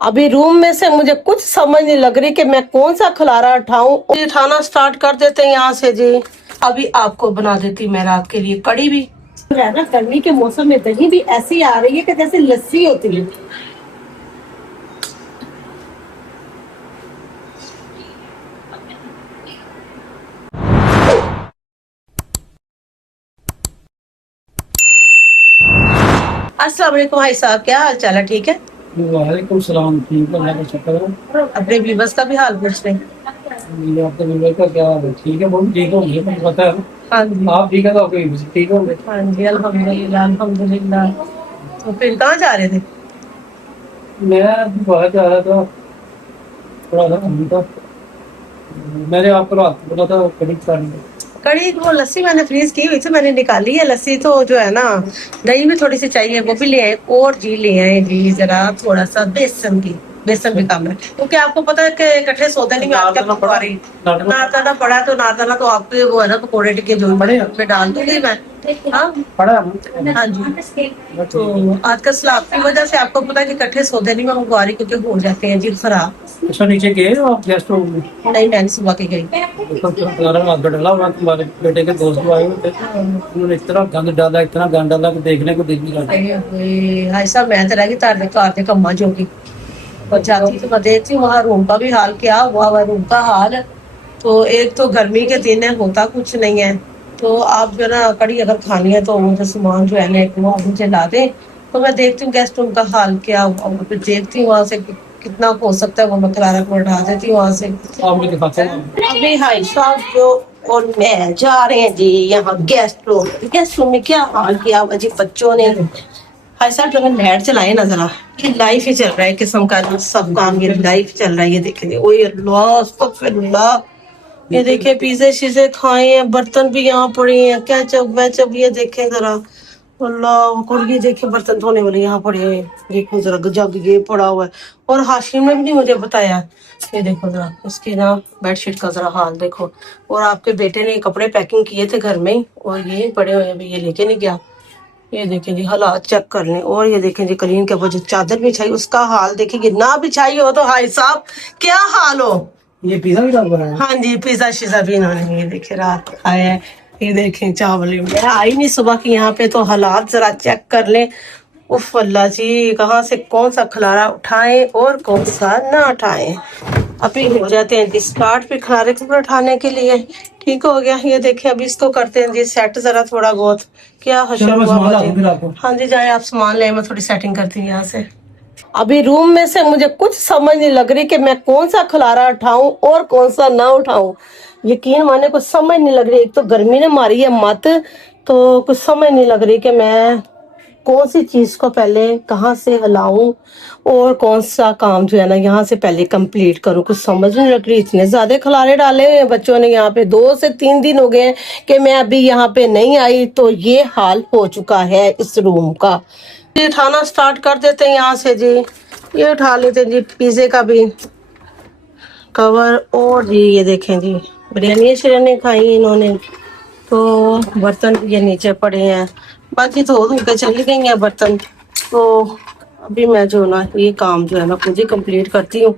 अभी रूम में से मुझे कुछ समझ नहीं लग रही कि मैं कौन सा खलारा उठाऊं। ये उठाना स्टार्ट कर देते हैं यहाँ से जी। अभी आपको बना देती मैं रात के लिए कड़ी भी है ना। गर्मी के मौसम में दही भी ऐसी आ रही है कि जैसे लस्सी होती है। अस्सलाम वालेकुम भाई साहब, क्या हाल चाल है? ठीक है। वालेकुम सलाम। ठीक है, अल्लाह का शुक्र है। अपने बीबस का भी हाल पूछ रहे हैं। ये आपके नंबर का क्या हाल है? ठीक है, बहुत ठीक होंगे, मुझे पता है। हाँ जी, आप ठीक है तो आपके भी ठीक होंगे। हाँ जी, अल्हम्दुलिल्लाह अल्हम्दुलिल्लाह। तो फिर कहाँ जा रहे थे? मैं अभी बाहर जा रहा था, थोड़ा सा काम था। मैंने आपको रात को बोला था करीब करने। कड़ी वो लस्सी मैंने फ्रीज की हुई थी, मैंने निकाली है लस्सी। तो जो है ना, दही भी थोड़ी सी चाहिए, वो भी ले आए। और जी ले आए जी जरा थोड़ा सा बेसन की। बेसन भी काम है क्योंकि आपको पता है कि इकट्ठे सौदे नहीं में आप क्या पका रही। नारदाना पड़ा तो नारदाना तो आपके वो है ना, पकौड़े टिक्के जो बड़े में डाल दूंगी मैं। हाँ पड़ा हाँ जी। तो आजकल सलाब की वजह से आपको पता है कि इकट्ठे सौदे नहीं मैं मंगवा रही क्योंकि हो जाते हैं जी खराब। अच्छा, नीचे गए आप गेस्ट रूम में? नहीं, मैंने सुबह की गई। हाथ डला हुआ, तुम्हारे बेटे के दोस्त आए हुए थे, उन्होंने इतना गंद डाला कि देखने को दिल नहीं करता। भाई साहब मैं तो रह गई तार कार के कम्मा जोगी। और जाती तो मैं देखती हूँ वहाँ रूम का भी हाल क्या हुआ हुआ रूम का हाल। तो एक तो गर्मी के दिन है, होता कुछ नहीं है। तो आप जो है ना कड़ी अगर खानी है तो मुझे सामान जो है ना एक वो मुझे ला दें। तो मैं देखती हूँ गेस्ट रूम का हाल क्या हुआ, फिर देखती हूँ वहाँ से कितना हो सकता है वो मैं क्लारा को उठा देती हूँ वहाँ से। आप मुझे दिखाते हैं। अभी भाई साहब जो और मैं जा रहे हैं जी यहाँ गेस्ट रूम। गेस्ट रूम में क्या हाल किया हुआ जी बच्चों ने। भाई साहब जब लाइट चलाए ना जरा, ये लाइफ ही चल रहा है किस्म का सब काम, ये लाइफ चल रहा है। ये देखेंगे ओए अल्लाह अस्तगफिरुल्लाह। ये देखिए पिज़्ज़े शीज़े खाए हैं, बर्तन भी यहाँ पड़े हैं, केचप वेचप। ये देखें जरा अल्लाह। और ये देखिए बर्तन धोने वाले यहाँ पड़े हैं, देखो जरा जग ये पड़ा हुआ है। और हाशिम ने भी नहीं मुझे बताया। ये देखो जरा इसकी ना बेडशीट का जरा हाल देखो। और आपके बेटे ने कपड़े पैकिंग किए थे घर में ही और ये पड़े हुए हैं, अभी ये लेके नहीं गया। ये देखें जी हालात चेक कर लें। और ये देखें जी कलीन के ऊपर जो चादर बिछाई उसका हाल देखेंगे। ना बिछाई हो तो हाय साहब क्या हाल हो। ये पिज्जा भी डाल बनाया? हाँ जी, पिज्जा शिजा भी इन्होंने ये देखे रात खाया है। ये देखें चावल मैं आई नहीं सुबह की यहाँ पे, तो हालात जरा चेक कर लें। उफ अल्लाह जी, कहाँ से कौन सा खलारा उठाएं और कौन सा ना उठाएं। अभी हो जाते हैं जी स्टार्ट पे खलारे को उठाने के लिए। ठीक हो गया। ये देखें अभी इसको करते हैं जी सेट जरा थोड़ा बहुत। क्या हशर हुआ जी। हाँ जी जाए आप सामान ले, मैं थोड़ी सेटिंग करती हूँ यहाँ से। अभी रूम में से मुझे कुछ समझ नहीं लग रही कि मैं कौन सा खलारा उठाऊं और कौन सा ना उठाऊं। यकीन माने कुछ समझ नहीं लग रही। एक तो गर्मी ने मारी है मत, तो कुछ समझ नहीं लग रही कि मैं कौन सी चीज को पहले कहाँ से हिलाऊं और कौन सा काम जो है ना यहाँ से पहले कंप्लीट करूं। कुछ समझ नहीं लग रही। इतने ज्यादा खलारे डाले हुए हैं बच्चों ने यहाँ पे। 2 से 3 दिन हो गए हैं कि मैं अभी यहाँ पे नहीं आई, तो ये हाल हो चुका है इस रूम का। ये उठाना स्टार्ट कर देते हैं यहाँ से जी। ये उठा लेते हैं जी पिज्जे का भी कवर। और जी ये देखें जी बिरयानी शिरयानी खाई इन्होंने, तो बर्तन ये नीचे पड़े हैं। बाकी धो धो के चली गई हैं बर्तन। तो अभी मैं जो ना ये काम जो है ना खुद ही कंप्लीट करती हूँ।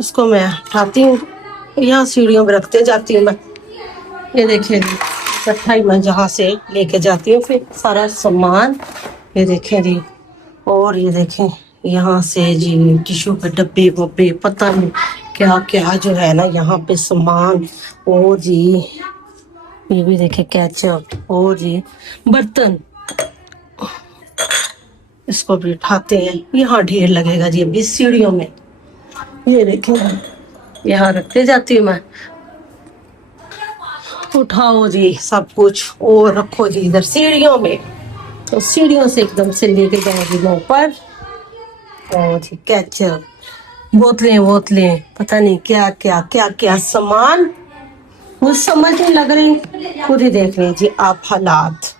इसको मैं उठाती हूँ, यहाँ सीढ़ियों में रखते जाती हूँ मैं। ये देखिए जी इकट्ठा ही मैं जहाँ से लेके जाती हूँ फिर सारा सामान। ये देखें जी। और ये देखें यहाँ से जी टिश्यू के डब्बे वब्बे पता नहीं क्या क्या जो है ना यहाँ पे सामान। और जी ये भी देखें केचप। और जी बर्तन, इसको भी उठाते हैं। यहाँ ढेर लगेगा जी अभी सीढ़ियों में। ये देखें यहाँ रखते जाती हूँ मैं। उठाओ जी सब कुछ और रखो जी इधर सीढ़ियों में। तो सीढ़ियों से एकदम से लेके जाएंगे मैं ऊपर। और जी केचप बोतलें बोतलें पता नहीं क्या क्या क्या क्या सामान, मुझे समझ नहीं लग रही। खुद ही देख रहे जी आप हालात।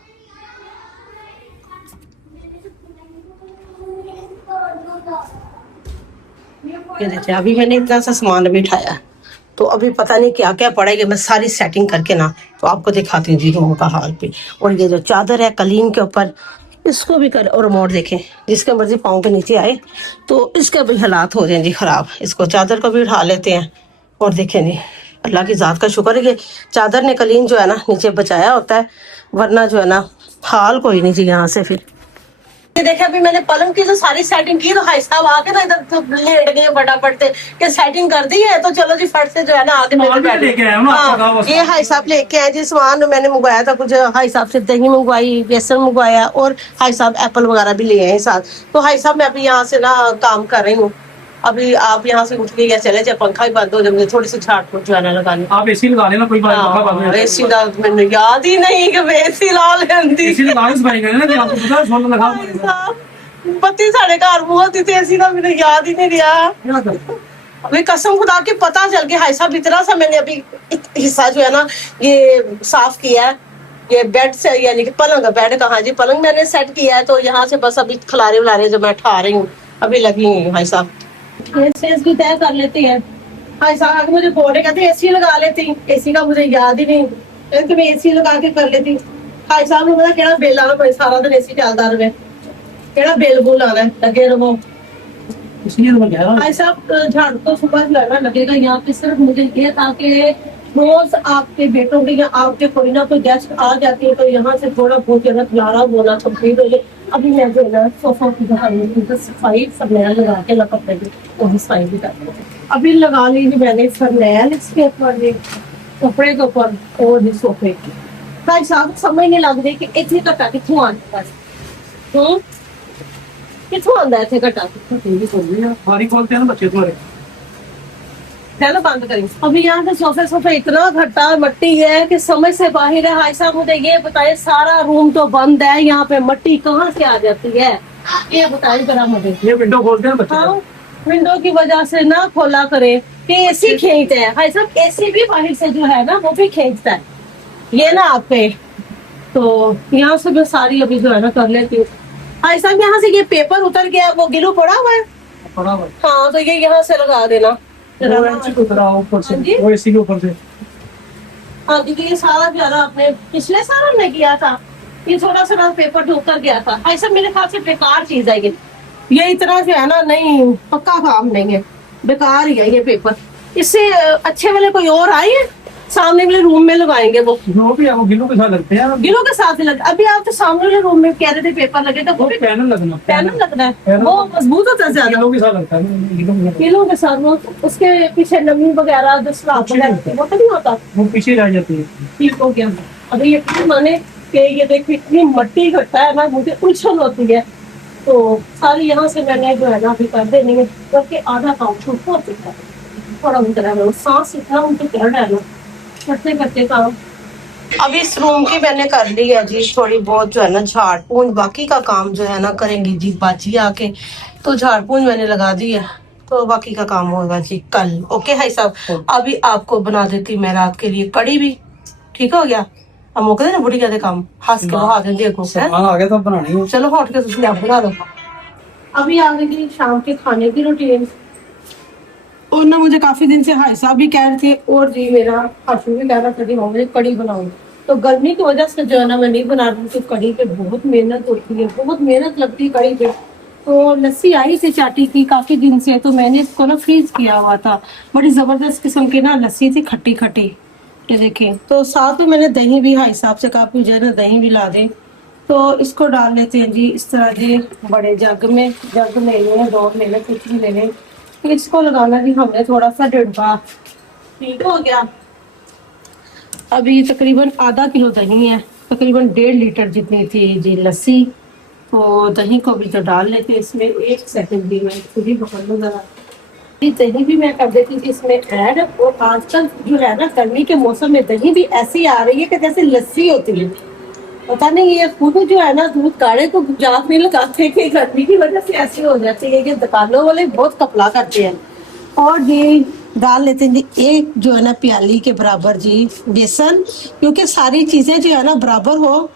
ये देखिए अभी मैंने इतना सा सामान अभी उठाया, तो अभी पता नहीं क्या क्या पड़ेगा। मैं सारी सेटिंग करके ना तो आपको दिखाती हूँ जी रूम का हाल पे। और ये जो चादर है कलीन के ऊपर, इसको भी कर, और रिमोट देखें जिसके मर्जी पाँव के नीचे आए तो इसके भी हालात हो जाए जी खराब। इसको चादर को भी उठा लेते हैं और देखें जी, अल्लाह की ज़ात का शुक्र है कि चादर ने कलीन जो है ना नीचे बचाया होता है, वरना जो है ना हाल कोई नहीं जी यहाँ से। फिर ये देखे अभी मैंने पलंग की जो सारी सेटिंग की तो भाई साहब आके ना इधर तो लेट गए फटाफट से कि सेटिंग कर दी है तो चलो जी फट से जो है ना आगे सामान भी लेके आया हूँ ना, आपका हाँ, गाँव ये भाई साहब लेके आए जी सामान। मैंने मंगवाया था कुछ, भाई साहब से दही मंगवाई, बेसन मंगवाया, और भाई साहब एप्पल वगैरह भी लिए हैं साथ। तो भाई साहब मैं अभी यहाँ से ना काम कर रही हूँ। अभी आप यहाँ से उठ के या चले जाए, पंखा ही बंद हो जाए, मुझे थोड़ी सी झाट फूट जो है ना लगानी। आप एसी लगा लेना, कोई बात पंखा बंद हो जाता है। एसी का मैंने याद ही नहीं कि मैं एसी ला लेंदी। एसी लगा के सफाई करें ना कि आपको पता है सोलर लगा पड़ेगा। बत्ती साढ़े घर बहुत थी एसी का, मैंने याद ही नहीं रहा। क्या करें? अभी कसम खुदा के पता चल गया भाई साहब इतना सा मैंने अभी हिस्सा जो है ना ये साफ किया है। ये बेड से यानी कि पलंग, बेड कहाँ जी, पलंग मैंने सेट किया है। तो यहाँ से बस अभी खिलारे उलारे जो मैं उठा रही हूँ, अभी लगी हुई हूँ भाई साहब। स्पेस भी तय कर लेते हैं भाई साहब। आगे मुझे बोले कहते एसी लगा लेती, एसी का मुझे याद ही नहीं, तो मैं एसी लगा के कर लेती। भाई साहब ने पता केड़ा बिल आना पड़े, सारा दिन एसी चलता रहे, केड़ा बिल बुल आना है, लगे रहो। इसलिए तो मैं कह रहा हूँ भाई साहब झाड़ू तो सुबह लगाना लगेगा यहाँ पे, सिर्फ मुझे ये ताकि रोज आपके बेटों के या आपके कोई ना कोई गेस्ट आ जाती है तो यहाँ से थोड़ा बहुत जगह खिलारा होना कंप्लीट हो जाए। अभी मैं जो है ना सोफा की सफाई फरनैल लगा के कपड़े की वही सफाई भी कर रही हूँ। अभी लगा ली मैंने फरनैल इसके ऊपर, ये कपड़े के ऊपर और ये सोफे की। भाई साहब समझ नहीं लग रही कि इतनी घटा कितों आती है, कितों आंदा है इतने घटा। टीवी खोल रही है, बारी खोलते हैं ना बच्चे तुम्हारे। चलो बंद करें। अभी यहाँ पे सोफे इतना घट्टा मट्टी है कि समझ से बाहर है। भाई साहब मुझे ये बताए, सारा रूम तो बंद है, यहाँ पे मट्टी कहाँ से आ जाती है ये बताइए जरा मुझे। ये विंडो खोलते हैं बच्चे। हाँ, विंडो की वजह से ना खोला करे कि एसी खींचते हैं। भाई साहब एसी भी बाहर से जो है ना वो भी खींचता है, ये ना आप पे। तो यहाँ से मैं सारी अभी जो है ना कर लेती हूँ। भाई साहब यहाँ से ये पेपर उतर गया, वो गिलू पड़ा हुआ है। पड़ा हुआ है। हाँ तो ये यहाँ से लगा देना वो एसी को उतरा ऊपर से, हाँ जी? वो एसी के ऊपर से। हाँ जी, ये सारा जो है ना आपने पिछले साल हमने किया था, ये थोड़ा सा ना पेपर जो उतर गया था। ऐसा मेरे ख्याल से बेकार चीज है ये इतना जो है ना नहीं पक्का काम नहीं है, बेकार ही है ये पेपर। इससे अच्छे वाले कोई और आए हैं, सामने वाले रूम में लगाएंगे वो। जो भी है वो गिलो के साथ लगते हैं। गिलों के साथ ही लग, अभी आप तो सामने वाले रूम में कह रहे थे पेपर लगेगा, वो वो पैनल लगना, पैनल लगना है, पैनल। वो मजबूत होता है ज्यादा। गिलो के साथ लगता है, गिलो के साथ। गिलों के साथ वो उसके पीछे नमी वगैरह जो सलाब वगैरह वो तो नहीं होता, वो पीछे रह जाती है। ठीक हो गया। अभी ये माने कि ये देखिए इतनी मट्टी इकट्ठा है ना, मुझे उलझन होती है। तो सारी यहाँ से मैंने जो है ना अभी कर देनी है, क्योंकि आधा काम छूट हो चुका है। थोड़ा उनका सांस इतना उनके कर है ना करते करते काम। अब इस रूम की मैंने कर ली है जी थोड़ी बहुत जो है ना झाड़ पूंछ, बाकी का काम जो है ना करेंगी जी बाजी आके। तो झाड़ पूंछ मैंने लगा दी है, तो बाकी का काम होगा जी कल। ओके भाई साहब, अभी आपको बना देती मैं रात के लिए कड़ी भी, ठीक हो गया। अब मुक दे ना बुढ़ी कहते काम हंस के बहा देंगे देखो सामान आ गया तो बनानी है। चलो हट के तुम आप बना दो। अभी आ गई शाम के खाने की रूटीन, और ना मुझे काफी दिन से भाई साहब भी कह रहे थे और जी मेरा हसू भी कह रहा था कि मुझे कड़ी बनाऊं। तो गर्मी की वजह से जो है ना मैं नहीं बना रही थी कड़ी पे, बहुत मेहनत होती है, बहुत मेहनत लगती है कड़ी पे। तो लस्सी आई थी चाटी की काफी दिन से, तो मैंने इसको ना फ्रीज किया हुआ था। बड़ी जबरदस्त किस्म की ना लस्सी थी, खट्टी खट्टी, ये देखें। तो साथ में मैंने दही भी भाई साहब से कहा मुझे ना दही भी ला दें। तो इसको डाल लेते हैं जी इस तरह के बड़े जग में, जग ले लें, 2 ले लें, कुछ भी ले लें। इसको लगाना भी हमने थोड़ा सा डिब्बा, ठीक हो गया। अभी तकरीबन आधा किलो दही है, तकरीबन 1.5 लीटर जितनी थी जी लस्सी। तो दही को भी तो डाल लेते हैं इसमें। 1 सेकंड भी मैं खुद ही पकड़ लूँ जरा। दही भी मैं कर देती थी इसमें ऐड। और आजकल जो है ना गर्मी के मौसम में दही भी ऐसी आ रही है कि जैसे लस्सी होती है। पता नहीं ये खुद जो है ना दूध काढ़े तो जात नहीं लगाते कि गर्मी की वजह से ऐसी हो जाती है कि दुकानों वाले बहुत कपला करते हैं। और ये डाल लेते हैं जी एक जो है ना प्याली के बराबर जी बेसन, क्योंकि सारी चीजें जो है ना बराबर हो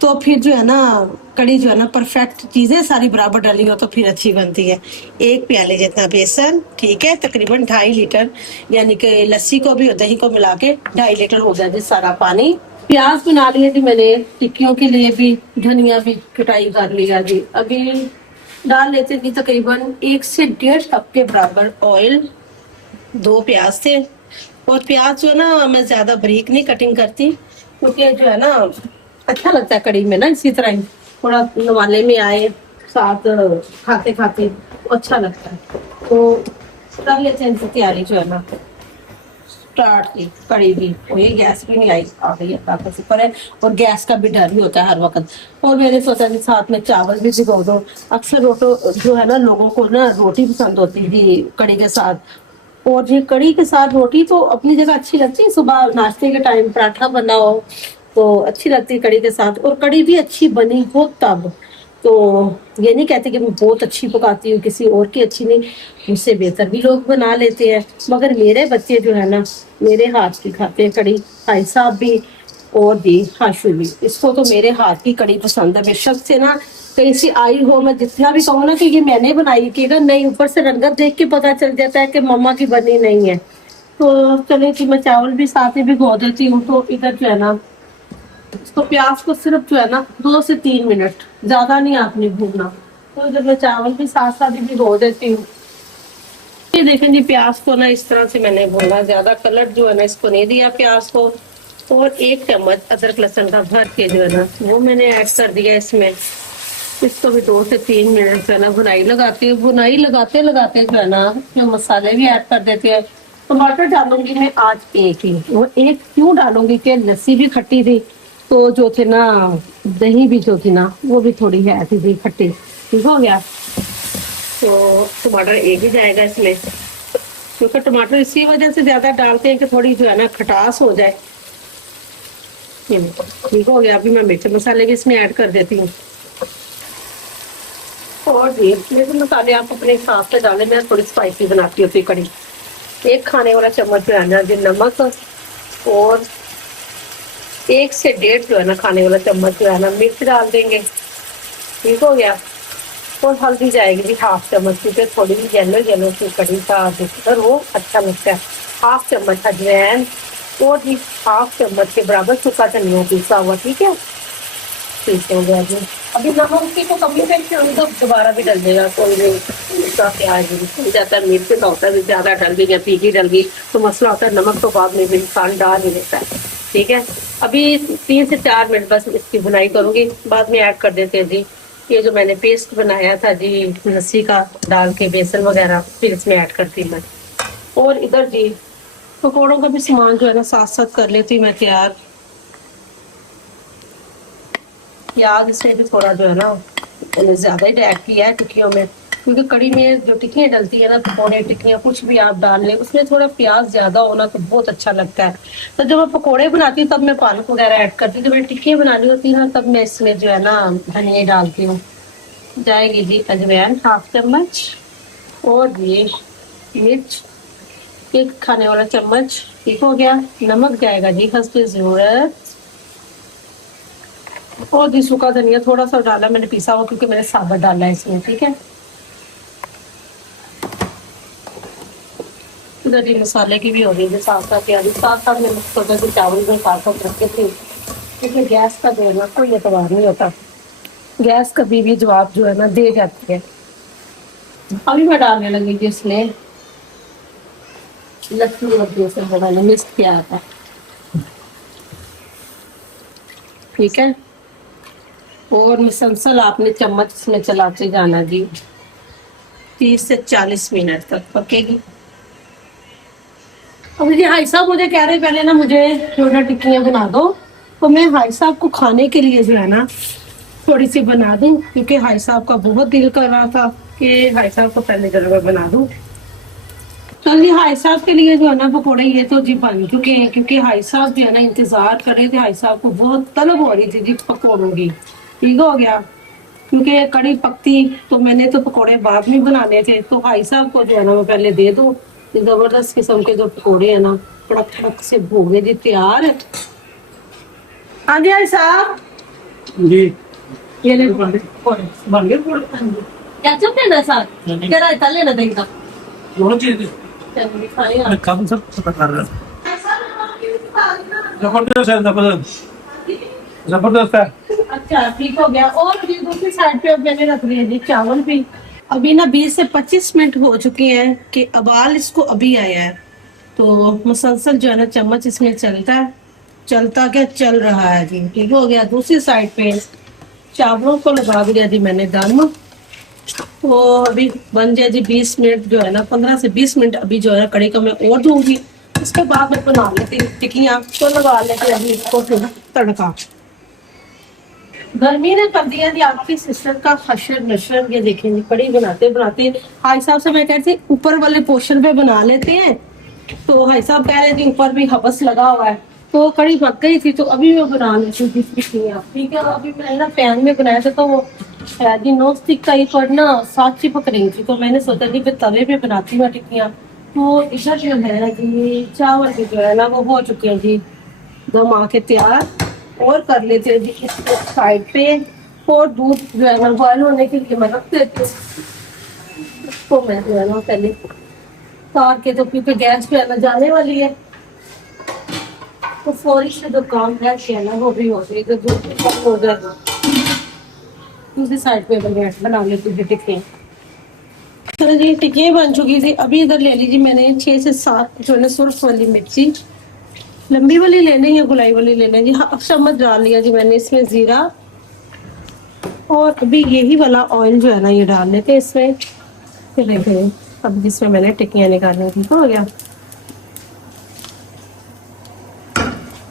तो फिर जो है ना कड़ी जो है ना परफेक्ट चीजें सारी बराबर डाली हो तो फिर अच्छी बनती है। 1 प्याले जितना बेसन, ठीक है, तकरीबन 2.5 लीटर, यानी कि लस्सी को भी और दही को मिला के 2.5 लीटर हो गया जी सारा पानी। प्याज बना लिए जी मैंने, टिक्कियों के लिए भी धनिया भी कटाई कर लिया जी। अभी डाल लेते जी तकरीबन 1 से 1.5 कप के बराबर ऑयल। 2 प्याज थे, और प्याज जो है ना मैं ज्यादा बारीक नहीं कटिंग करती, क्योंकि जो है ना अच्छा लगता है कड़ी में ना, इसी तरह ही थोड़ा नवाले में आए साथ खाते खाते तो अच्छा लगता है। तो कर लेते हैं इनकी तैयारी जो है ना, स्टार्ट की कड़ी भी। और ये गैस भी नहीं आई आ गई है ताकत से पर है, और गैस का भी डर भी होता है हर वक्त। और मैंने सोचा कि साथ में चावल भी भिगो दो। अक्सर रोटो जो है ना लोगों को ना रोटी पसंद होती थी कड़ी के साथ, और ये कड़ी के साथ रोटी तो अपनी जगह अच्छी लगती है। सुबह नाश्ते के टाइम पराठा बना हो तो अच्छी लगती है कड़ी के साथ, और कड़ी भी अच्छी बनी हो तब। तो ये नहीं कहते कि मैं बहुत अच्छी पकाती हूँ, किसी और की अच्छी नहीं, मुझसे बेहतर भी लोग बना लेते हैं, मगर मेरे बच्चे जो है ना मेरे हाथ की खाते हैं कड़ी। भाई साहब भी और भी हाशु भी, इसको तो मेरे हाथ की कड़ी पसंद है। बेशक से ना कहीं से आई हो, मैं जितना भी कहूँ ना कि ये मैंने बनाई की ना, नहीं ऊपर से रंगत देख के पता चल जाता है कि मम्मा की बनी नहीं है। तो चले कि मैं चावल भी साथ में भिगो देती हूँ। तो इधर जो है ना इसको प्याज को सिर्फ जो है ना 2 से 3 मिनट, ज्यादा नहीं आपने भूनना। तो इधर मैं चावल भी साथ साथ ही भिगो देती हूँ। ये देखें जी प्याज को ना इस तरह से मैंने भूना, ज्यादा कलर जो है ना इसको नहीं दिया प्याज को। और 1 चम्मच अदरक लहसुन का भर के जो है ना वो मैंने ऐड कर दिया इसमें। इसको भी 2 से 3 मिनट जो है ना भुनाई लगाती हूँ। भुनाई लगाते लगाते जो है ना जो मसाले भी ऐड कर देते हैं। टमाटर डालूंगी मैं आज एक ही, वो एक क्यों डालूंगी कि लस्सी भी खट्टी थी, तो जो थे ना दही भी जो थी ना वो भी थोड़ी है थी खट्टी। ठीक हो गया, तो टमाटर एक ही जाएगा इसमें, क्योंकि टमाटर इसी वजह से ज्यादा डालते हैं कि थोड़ी जो है ना खटास हो जाए। ठीक हो गया। अभी मैं मिर्च मसाले भी इसमें ऐड कर देती हूँ। और ये मिर्च मसाले आप अपने हिसाब से डालें, मैं थोड़ी स्पाइसी बनाती हूँ कड़ी। 1 खाने वाला चम्मच जो है ना जो नमक, और 1 से 1.5 जो है ना खाने वाला चम्मच जो है ना मिर्च डाल देंगे। ठीक हो गया। और हल्दी जाएगी जी 1/2 चम्मच, क्योंकि थोड़ी येलो येलो सी कड़ी का अगर वो अच्छा लगता है। 1/2 चम्मच अजवाइन, और जी 1/2 चम्मच के बराबर सूखा धनिया पीसा हुआ। ठीक है, ठीक हो गया जी। अभी नमक की तो कमी है, तो दोबारा भी डल देगा, कोई नहीं। प्याज भी जाता है, मिर्च का होता है ज्यादा डल गई या तीखी डल गई तो मसला होता है। नमक तो बाद में भी इंसान डाल ही देता है। ठीक है, अभी 3 से 4 मिनट बस इसकी बुनाई करूंगी, बाद में ऐड कर देते हैं जी ये जो मैंने पेस्ट बनाया था जी लस्सी का डाल के बेसन वगैरह, फिर इसमें ऐड करती हूँ मैं। और इधर जी पकौड़ों का भी सामान जो है ना साथ साथ कर लेती हूँ मैं तैयार। प्याज इसमें भी थोड़ा जो है ना मैंने ज्यादा ही ऐड किया है टिक्कियों में, क्योंकि कड़ी में जो टिक्कियाँ डलती है ना, पकौड़े टिक्कियाँ कुछ भी आप डाल लें उसमें थोड़ा प्याज ज्यादा होना तो बहुत अच्छा लगता है। तो जब मैं पकौड़े बनाती हूँ तब मैं पालक वगैरह ऐड करती हूँ, जब मैं टिक्कियाँ बनानी होती है ना तब मैं इसमें जो है ना धनिया डालती हूँ। जाएगी जी अजवाइन 1/2 चम्मच, और ये मिर्च 1 खाने वाला चम्मच। ठीक हो गया। नमक जाएगा जी हस्ब जरूरत, और जी सूखा धनिया थोड़ा सा डाला मैंने पिसा हुआ, क्योंकि मैंने साबुत डाला है इसमें। ठीक है, इधर ये मसाले की भी हो रही है साथ साथ तैयारी, साथ साथ मैंने सोचा कि चावल में साथ साथ रखे थे, क्योंकि गैस का देना कोई एतबार नहीं होता, गैस कभी भी जवाब जो है ना दे जाती है। अभी मैं डालने लगी थी इसमें लहसुन और बेसन जो मैंने मिक्स किया था। ठीक है, और मुसलसल आपने चम्मच इसमें चलाते जाना जी, 30 से 40 मिनट तक पकेगी। अब जी भाई साहब मुझे कह रहे पहले ना मुझे छोटा टिक्कियाँ बना दो, तो मैं भाई साहब को खाने के लिए जो है ना थोड़ी सी बना दूं, क्योंकि भाई साहब का बहुत दिल कर रहा था कि भाई साहब को पहले जरूर बना दूं। तो जी भाई साहब के लिए जो है ना पकौड़े ये तो जी बन चुके हैं, क्योंकि भाई साहब जो है ना इंतजार कर रहे थे, भाई साहब को बहुत तलब हो रही थी जी पकौड़ों की। ठीक हो गया, क्योंकि कड़ी पकती तो मैंने तो पकौड़े बाद में बनाने थे, तो भाई साहब को जो है ना मैं पहले दे दूं। जबरदस्त किस्म के जो पकौड़े है ना कड़क कड़क से भोगे जी तैयार है। हाँ जी भाई साहब जी ये ले बन गए पूरे। केचप लेना साथ, क्या रायता लेना दही का, दोनों चीज चलिए खाएं आप। काम सब पता कर रहा है। जबरदस्त है, जबरदस्त। जबरदस्त है। अच्छा ठीक हो गया। और अभी दूसरी साइड पे अब मैंने रख दिया जी चावल भी। अभी ना 20 से 25 मिनट हो चुके हैं कि अबाल इसको अभी आया है। तो मुसलसल जो है ना चम्मच इसमें चलता है, चलता क्या चल रहा है जी। ठीक हो गया। दूसरी साइड पे चावलों को लगा दिया जी मैंने दम। तो अभी बन जाए जी 20 मिनट जो है ना, 15 से 20 मिनट अभी जो है कड़ी का मैं और दूंगी। उसके बाद मैं बना लेती हूँ टिक्कियाँ। तो लगा लेते अभी इसको फिर तड़का। गर्मी ने कर दिया जी आपकी सिस्टर का हशर नशर। ये देखें जी कड़ी बनाते बनाते भाई साहब से मैं कहती थी ऊपर वाले पोर्शन पे बना लेते हैं। तो भाई साहब कह रहे थे ऊपर भी हवस लगा हुआ है। तो कड़ी पक गई थी तो अभी मैं बना लेती हूँ टिक्कियाँ। ठीक है। अभी मैंने ना पैन में बनाया था तो वो है जी नॉन स्टिक का ही पर ना साथ चिपक रही थी। तो मैंने सोचा जी फिर तवे पे बनाती हूँ टिक्कियाँ। तो इधर जो है ना जी चावल भी जो है ना वो हो चुके हैं जी दम आके तैयार। और कर लेते हैं जी इसको साइड पे। और दूध जो है ना बॉयल होने के लिए मैं रख देती हूँ। इसको मैं जो है ना पहले तार के, तो क्योंकि गैस जो है ना जाने वाली है तो फौरी से जो काम है ना वो भी हो जाएगा। दूध भी कम हो जाएगा। दूसरी साइड पे बना लेती हूँ टिक्कियाँ। चलो जी टिक्कियाँ बन चुकी थी। अभी इधर ले लीजिए मैंने 6 से 7 जो है ना सुर्ख वाली मिर्ची। लंबी वाली लेनी है गुलाई वाली लेना है जी। हाँ चम्मच डाल लिया जी मैंने इसमें जीरा। और अभी यही वाला ऑयल जो है ना ये डाल लेते हैं इसमें। फिर देखें अब जिसमें मैंने टिक्कियाँ निकाली थी तो हो गया।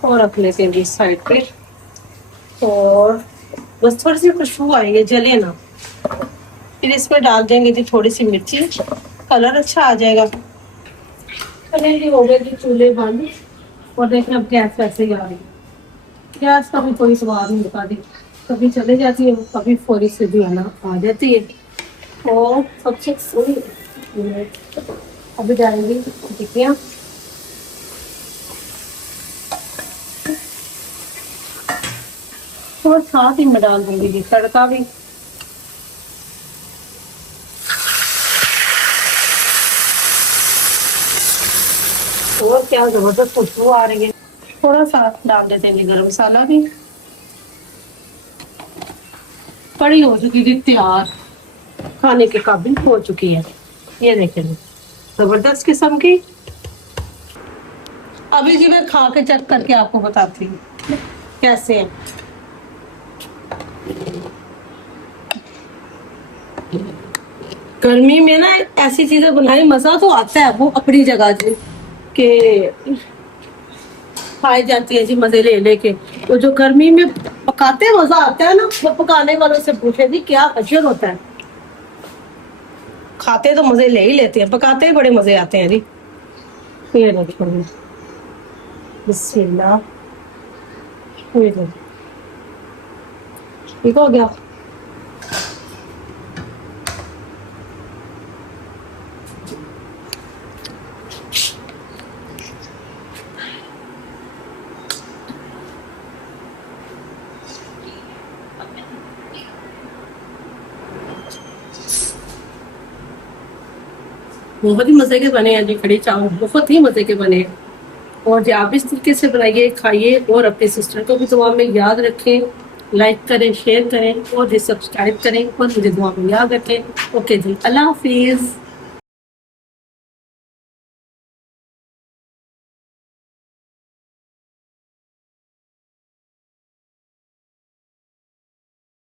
और रख लेते हैं जी साइड पे। और बस थोड़ी सी खुशबू आएगी जले ना। फिर इसमें डाल देंगे जी थोड़ी सी मिर्ची, कलर अच्छा आ जाएगा। चलिए जी हो गए जी चूल्हे बंद। और देखें अब गैस वैसे ही आ रही है। गैस का भी कोई स्वाद नहीं बता दी। कभी चले जाती है कभी फौरी से जो है ना आ जाती है। और सबसे अभी डालेंगे टिक्कियाँ। और साथ ही मैं डाल दूंगी जी तड़का भी। और क्या जबरदस्त खुशबू आ रही है। थोड़ा सा डाल देते हैं गरम मसाला भी। कड़ी हो चुकी थी तैयार, खाने के काबिल हो चुकी है। ये देखें जबरदस्त किस्म की। अभी जी मैं खा के चेक करके आपको बताती हूँ कैसे है। गर्मी में ना ऐसी चीजें बनाई मजा तो आता है वो अपनी जगह जी के खाई जाती है जी मजे ले लेके। तो जो गर्मी में पकाते मजा आता है ना वो पकाने वालों से पूछे जी क्या अजर होता है। खाते तो मजे ले ही लेते हैं, पकाते ही बड़े मजे आते हैं जी। ये देखो बिस्मिल्लाह। ये देखो ठीक हो गया। बहुत ही मजे के बने हैं जी कड़ी चावल, बहुत ही मजे के बने हैं। और जी आप इस तरीके से बनाइए खाइए और अपने सिस्टर को भी दुआ में याद रखें। लाइक करें, शेयर करें और जी सब्सक्राइब करें और मुझे दुआ में याद रखें। ओके जी अल्लाह हाफिज।